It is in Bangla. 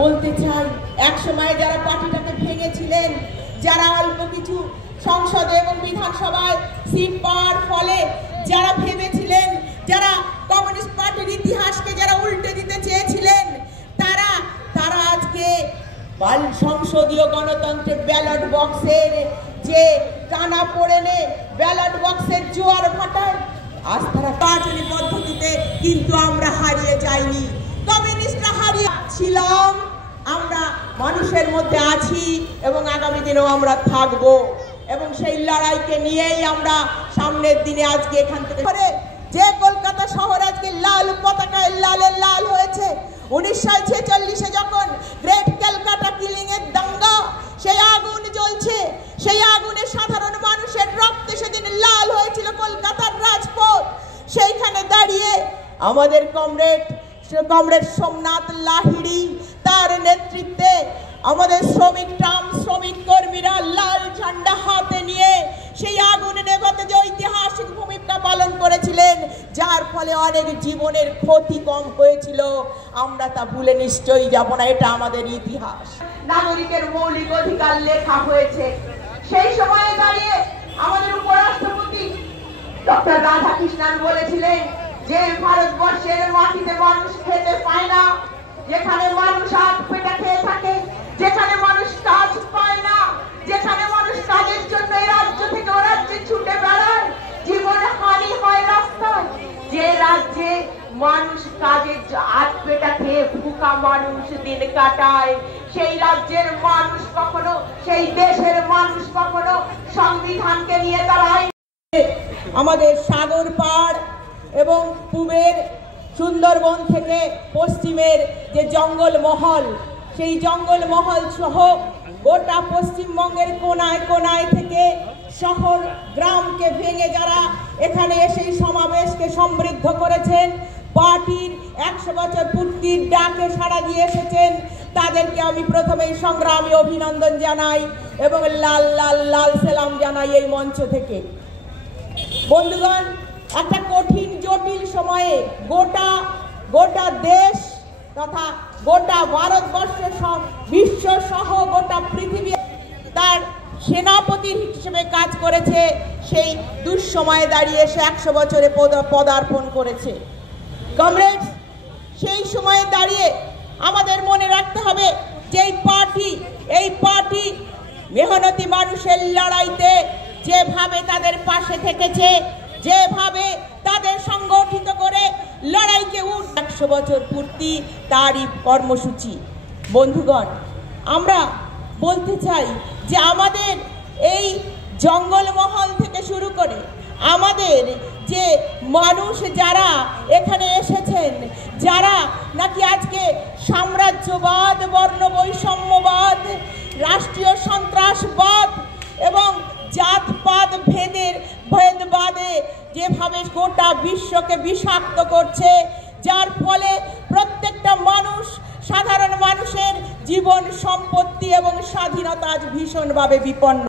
বলতে চাই, এক সময় যারা পার্টিটাকে ভেঙেছিলেন, যারা অল্প কিছু সংসদে এবং বিধানসভায় সিট পাওয়ার ফলে যারা ভেবেছিলেন, যারা কমিউনিস্ট পার্টির ইতিহাসকে যারা উল্টে দিতে চেয়েছিলেন, তারা আজকে সংসদীয় গণতন্ত্রের ব্যালট বক্সের যে টানা পড়েনে ব্যালট বক্সের জোয়ার ভাটায় আজ তারা পার্টির পদ্ধতিতে কিন্তু আমরা হারিয়ে যাইনি, কমিউনিস্টরা হারিয়েছিলাম। আমরা মানুষের মধ্যে আছি এবং আগামী দিনেও আমরা থাকবো এবং সেই লড়াইকে নিয়েই আমরা সামনের দিনে আজকে এখান থেকে যে কলকাতা শহর আজকে লাল পতাকায় লালের লাল হয়েছে, 1946-এ যখন গ্রেট ক্যালকাটা কিলিং এর দাঙ্গা, সেই আগুন জ্বলছে, সেই আগুনে সাধারণ মানুষের রক্তে সেদিন লাল হয়েছিল কলকাতার রাজপথ। সেইখানে দাঁড়িয়ে আমাদের কমরেড সোমনাথ লাহিড়ী, তার নেতৃত্বে আমাদের শ্রমিক কর্মীরা লাল ঝান্ডা হাতে নিয়ে সেই আগুন নেভাতে যে ঐতিহাসিক ভূমিকা পালন করেছিলেন, যার ফলে অনেক জীবনের ক্ষতি কম হয়েছিল, আমরা তা ভুলে নিশ্চয়ই যাব না। এটা আমাদের ইতিহাস, নাগরিকের মৌলিক অধিকার লেখা হয়েছে। সেই সময়ে দাঁড়িয়ে আমাদের উপরাষ্ট্রপতি ডক্টর রাধাকৃষ্ণন বলেছিলেন যে ভারতবর্ষের মাটিতে মানুষ খেতে পায় না, যেখানে মানুষ আট পেটা খেয়ে থাকে, যেখানে মানুষ কাজ পায় না, যেখানে মানুষ কাজের জন্য এই রাজ্য থেকে ও রাজ্যে ছুটে বেড়ায়, জীবন হানি হয় রাস্তায়, যে রাজ্যে মানুষ কাজের আট পেটা খেয়ে ভুকা মানুষ দিন কাটায়, সেই রাজ্যের মানুষ কখনো, সেই দেশের মানুষ কখনো সংবিধানকে নিয়ে দাঁড়ায়। আমাদের সাগর পাড় এবং পূবের সুন্দরবন থেকে পশ্চিমের যে জঙ্গলমহল, সেই জঙ্গলমহল সহ গোটা পশ্চিমবঙ্গের কোনায় কোনায় থেকে শহর গ্রামকে ভেঙে যারা এখানে এসে সমাবেশকে সমৃদ্ধ করেছেন, পার্টির 100 বছর পূর্তির ডাকে সাড়া দিয়ে এসেছেন, তাদেরকে আমি প্রথমেই সংগ্রামী অভিনন্দন জানাই এবং লাল লাল লাল সালাম জানাই এই মঞ্চ থেকে। বন্ধুগণ, একটা কঠিন জটিল সময়ে গোটা দেশ তথা গোটা ভারতবর্ষ বিশ্ব সহ গোটা পৃথিবী তার সেনাপতি হিসেবে কাজ করেছে, সেই দুঃসময়ে দাঁড়িয়ে এসে 100 বছরে পদার্পণ করেছে। কমরেডস, সেই সময়ে দাঁড়িয়ে আমাদের মনে রাখতে হবে যে এই পার্টি মেহনতি মানুষের লড়াইতে যেভাবে তাদের পাশে থেকেছে, যেভাবে তাদের সংগঠিত করে লড়াইকে 100 বছর পূর্তি তারই কর্মসূচি। বন্ধুগণ, আমরা বলতে চাই যে আমাদের এই জঙ্গলমহল থেকে শুরু করে আমাদের যে মানুষ যারা এখানে এসেছেন, যারা নাকি আজকে সাম্রাজ্যবাদ, বর্ণবৈষম্যবাদ, রাষ্ট্রীয় সন্ত্রাসবাদ এবং জাতপাত ভেদবাদে যেভাবে গোটা বিশ্বকে বিষাক্ত করছে, যার ফলে প্রত্যেকটা মানুষ, সাধারণ মানুষের জীবন, সম্পত্তি এবং স্বাধীনতা আজ ভীষণভাবে বিপন্ন।